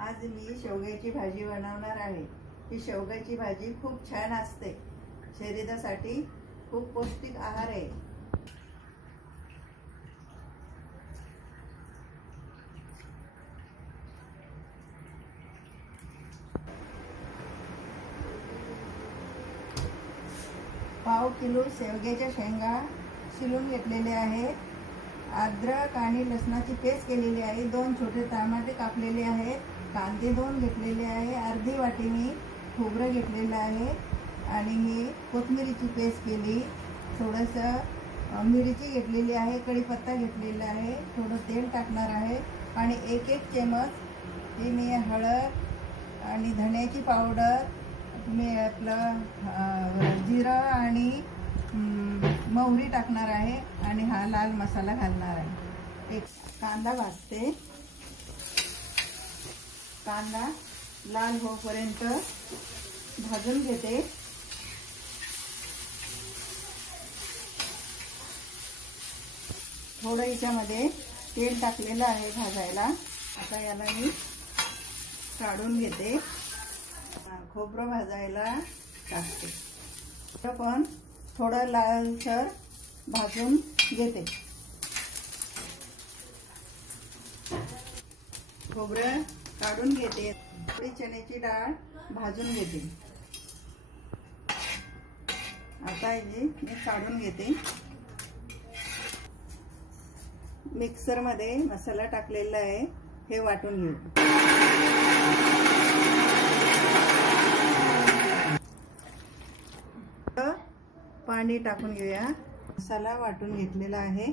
आज मी शेवग्याची भाजी बनवणार आहे। ही शेवग्याची भाजी खूप छान असते, शरीरासाठी खूप पौष्टिक आहार आहे। पाव किलो शेवग्याच्या शेंगा शिलून घेतलेले आहेत। अद्रक आणि लसणाची पेस्ट केलेली आहे। 2 छोटे टमाटे कापलेले आहेत। कांदे 2 घेतलेले आहे। अर्धी वाटी मी खोबरं घेतलेलं आहे आणि ही कोथिंबीरची पेस्ट केली। थोडंसं मिरची घेतलेली आहे, कढीपत्ता घेतलेला आहे, थोडं तेल टाकणार आहे आणि 1-1 चमच ही मी हळद आणि धण्याची पावडर, मी आपलं जिरं आणि मोहरी टाकणार आहे आणि हा लाल मसाला घालणार आहे। एक कांदा भाजते। कांदा लाल होईपर्यंत भाजून घेते। थोडं याच्यामध्ये तेल टाकलेलं आहे भाजायला। आता याला मी काढून घेते। खोबरं भाजायला टाकते, पण थोडं लालसर भाजून घेते। खोबरं काढून घेते। थोडी चण्याची डाळ भाजून घेते। आता हे मी काढून घेते। मिक्सर मध्ये मसाला टाकलेला आहे, हे वाटून घेऊ। पाणी टाकून घेऊया। मसाला वाटून घेतलेला आहे।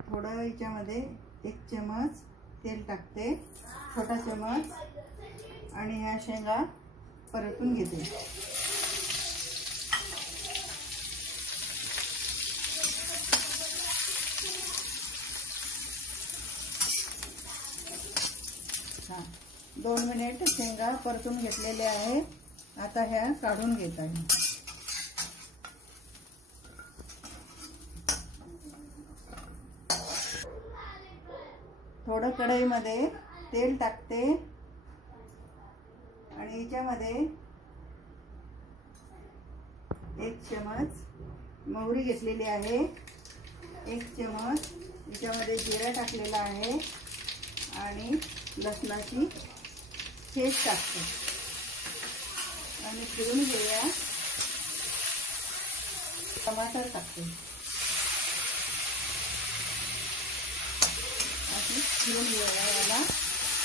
थोडं याच्यामध्ये 1 चमच तेल टाकते, छोटा चमच, आणि ह्या शेंगा परतून घेते। हां, 2 मिनिट शेंगा परतून घेतलेले आहे। आता ह्या काढून घेत आहे। थोडं कढईमध्ये तेल टाकते आणि याच्यामध्ये 1 चमच मोहरी घेतलेली आहे, 1 चमच याच्यामध्ये जिरा टाकलेला आहे आणि लसणाची पेस्ट टाकते आणि फिरून घेऊया। टमाटर टाकते, फिरून घेऊया। याला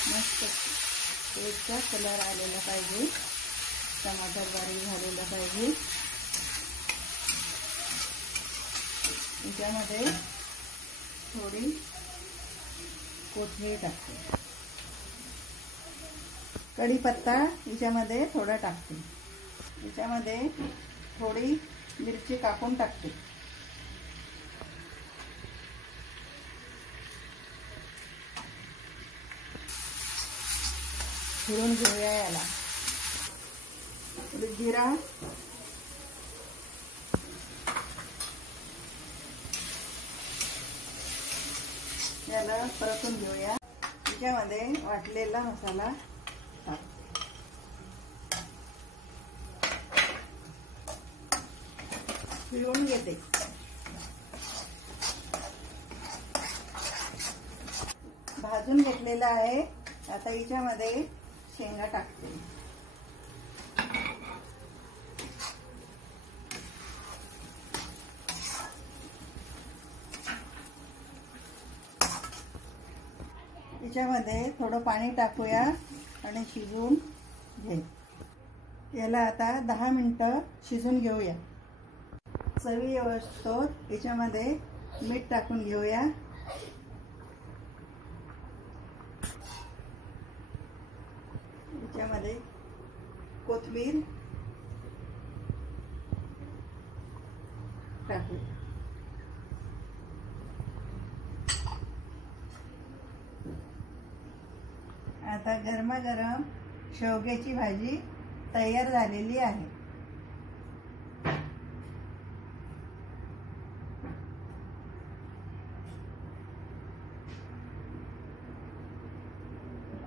मस्त पेस्टचा कलर आलेला पाहिजे, टमाटर बारीक झालेला पाहिजे। याच्यामध्ये थोडी कोथिंबीर टाकते, कढीपत्ता याच्यामध्ये थोडा टाकते, याच्यामध्ये थोडी मिरची कापून टाकते। फिरून घेऊया याला। जिरा, याला परतून घेऊया। याच्यामध्ये वाटलेला मसाला फिरवून घेते। भाजून घेतलेला आहे। आता याच्यामध्ये शेंगा टाकते। याच्यामध्ये थोडं पाणी टाकूया आणि शिजवून घे। याला आता 10 मिनिटं शिजून घेऊया। चवीनुसार याच्यामध्ये मीठ टाकून घेऊया। याच्यामध्ये कोथिंबीर टाकू। आता गरमागरम शेवग्याची भाजी तयार झालेली आहे।